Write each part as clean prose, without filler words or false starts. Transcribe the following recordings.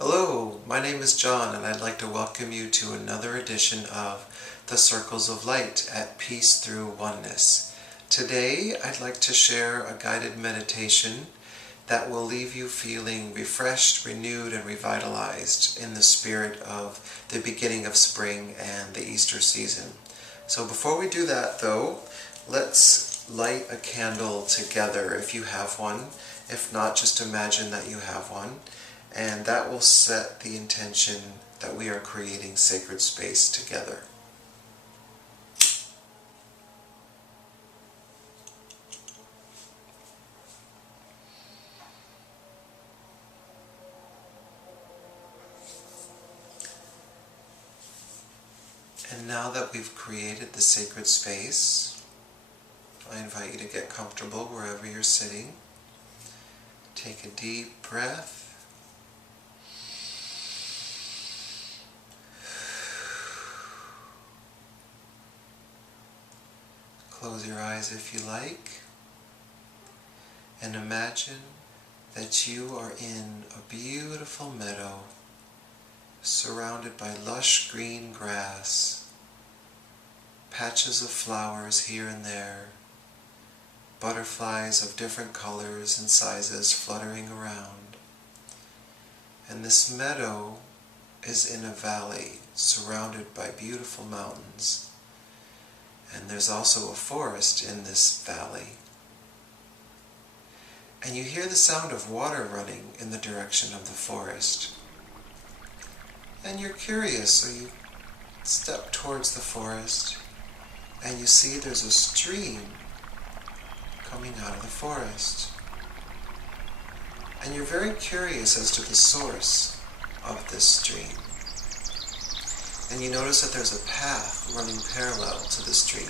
Hello, my name is John, and I'd like to welcome you to another edition of the Circles of Light at Peace Through Oneness. Today, I'd like to share a guided meditation that will leave you feeling refreshed, renewed, and revitalized in the spirit of the beginning of spring and the Easter season. So before we do that, though, let's light a candle together if you have one. If not, just imagine that you have one. And that will set the intention that we are creating sacred space together. And now that we've created the sacred space, I invite you to get comfortable wherever you're sitting. Take a deep breath. Close your eyes if you like, and imagine that you are in a beautiful meadow surrounded by lush green grass, patches of flowers here and there, butterflies of different colors and sizes fluttering around. And this meadow is in a valley surrounded by beautiful mountains. And there's also a forest in this valley. And you hear the sound of water running in the direction of the forest. And you're curious, so you step towards the forest, and you see there's a stream coming out of the forest. And you're very curious as to the source of this stream. And you notice that there's a path running parallel to the stream.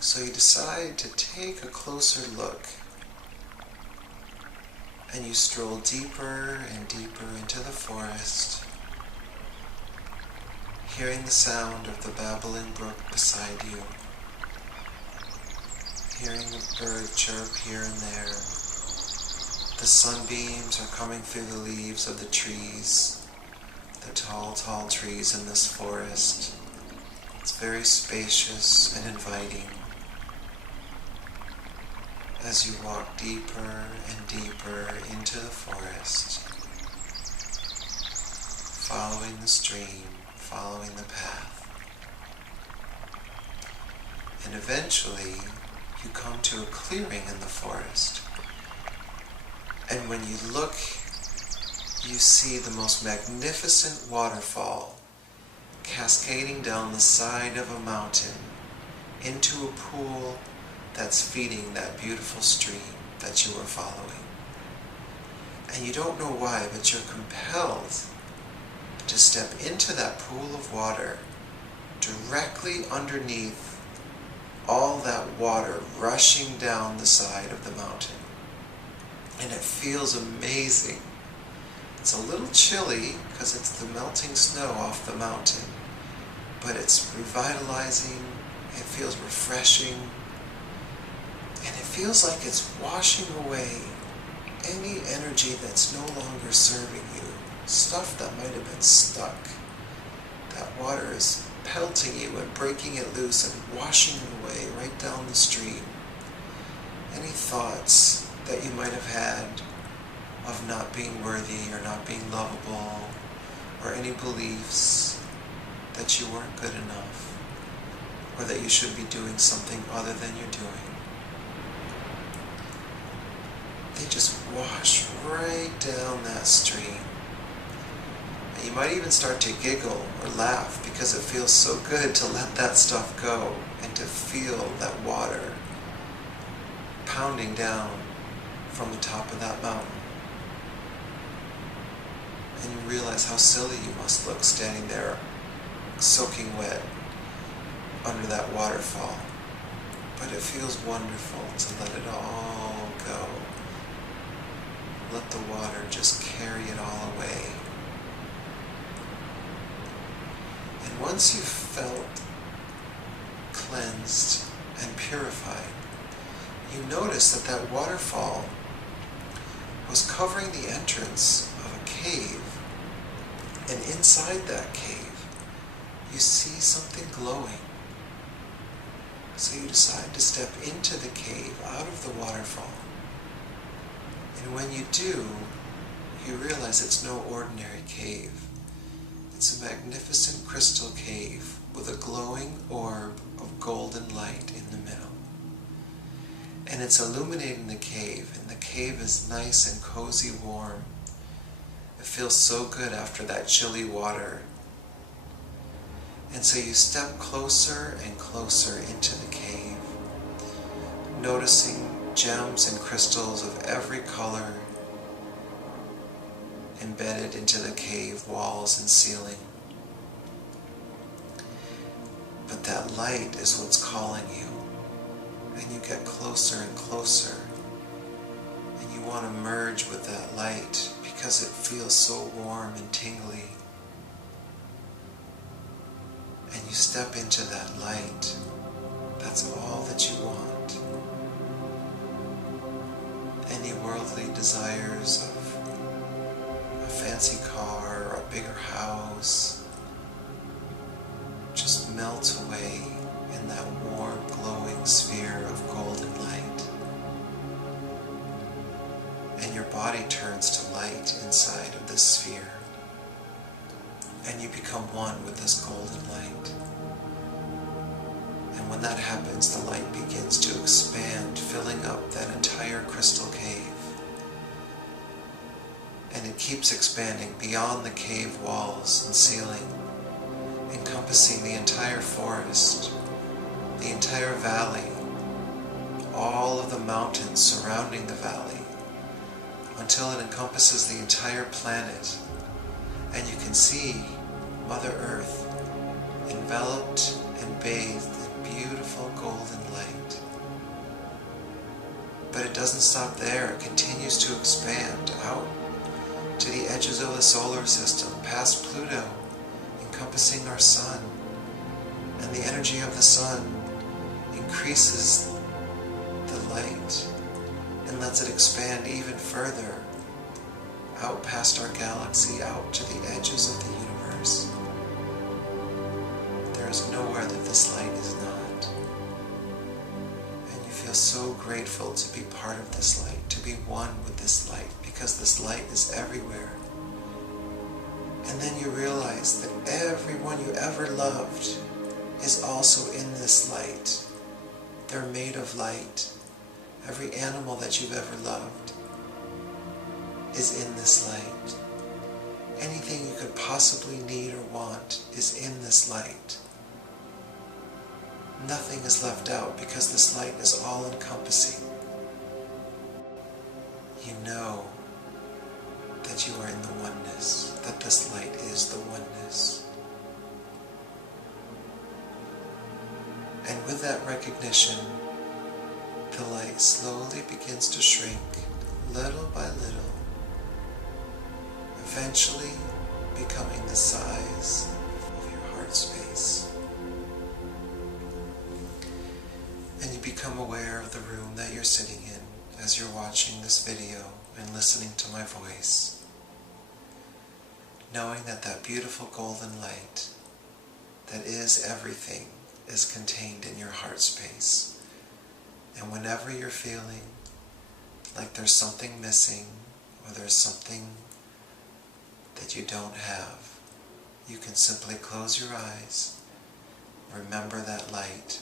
So you decide to take a closer look. And you stroll deeper and deeper into the forest, hearing the sound of the babbling brook beside you, hearing a bird chirp here and there. The sunbeams are coming through the leaves of the trees, the tall, tall trees in this forest. It's very spacious and inviting as you walk deeper and deeper into the forest, following the stream, following the path. And eventually, you come to a clearing in the forest. And when you look, you see the most magnificent waterfall cascading down the side of a mountain into a pool that's feeding that beautiful stream that you are following. And you don't know why, but you're compelled to step into that pool of water directly underneath all that water rushing down the side of the mountain. And it feels amazing. It's a little chilly because it's the melting snow off the mountain, but it's revitalizing, it feels refreshing, and it feels like it's washing away any energy that's no longer serving you, stuff that might have been stuck. That water is pelting you and breaking it loose and washing it away right down the stream. Any thoughts that you might have had of not being worthy or not being lovable, or any beliefs that you weren't good enough, or that you should be doing something other than you're doing. They just wash right down that stream. And you might even start to giggle or laugh because it feels so good to let that stuff go and to feel that water pounding down from the top of that mountain. And you realize how silly you must look standing there soaking wet under that waterfall. But it feels wonderful to let it all go. Let the water just carry it all away. And once you've felt cleansed and purified, you notice that that waterfall was covering the entrance of a cave And inside that cave, you see something glowing. So you decide to step into the cave out of the waterfall. And when you do, you realize it's no ordinary cave. It's a magnificent crystal cave with a glowing orb of golden light in the middle. And it's illuminating the cave, and the cave is nice and cozy warm. It feels so good after that chilly water. And so you step closer and closer into the cave, noticing gems and crystals of every color embedded into the cave walls and ceiling. But that light is what's calling you, and you get closer and closer, and you want to merge with that light because it feels so warm and tingly. And you step into that light. That's all that you want. Any worldly desires of a fancy car or a bigger house just melt away in that warm, glowing sphere of golden light. And your body turns to light inside of this sphere. And you become one with this golden light. And when that happens, the light begins to expand, filling up that entire crystal cave. And it keeps expanding beyond the cave walls and ceiling, encompassing the entire forest, the entire valley, all of the mountains surrounding the valley, until it encompasses the entire planet. And you can see Mother Earth enveloped and bathed in beautiful golden light. But it doesn't stop there. It continues to expand out to the edges of the solar system, past Pluto, encompassing our sun. And the energy of the sun increases the light and lets it expand even further out past our galaxy, out to the edges of the universe. There is nowhere that this light is not. And you feel so grateful to be part of this light, to be one with this light, because this light is everywhere. And then you realize that everyone you ever loved is also in this light. They're made of light. Every animal that you've ever loved is in this light. Anything you could possibly need or want is in this light. Nothing is left out because this light is all-encompassing. You know that you are in the oneness, that this light is the oneness. And with that recognition, the light slowly begins to shrink, little by little, eventually becoming the size of your heart space. And you become aware of the room that you're sitting in as you're watching this video and listening to my voice, knowing that that beautiful golden light that is everything is contained in your heart space. And whenever you're feeling like there's something missing or there's something that you don't have, you can simply close your eyes, remember that light,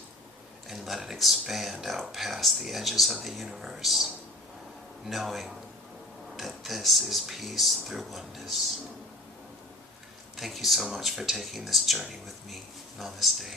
and let it expand out past the edges of the universe, knowing that this is peace through oneness. Thank you so much for taking this journey with me. Namaste.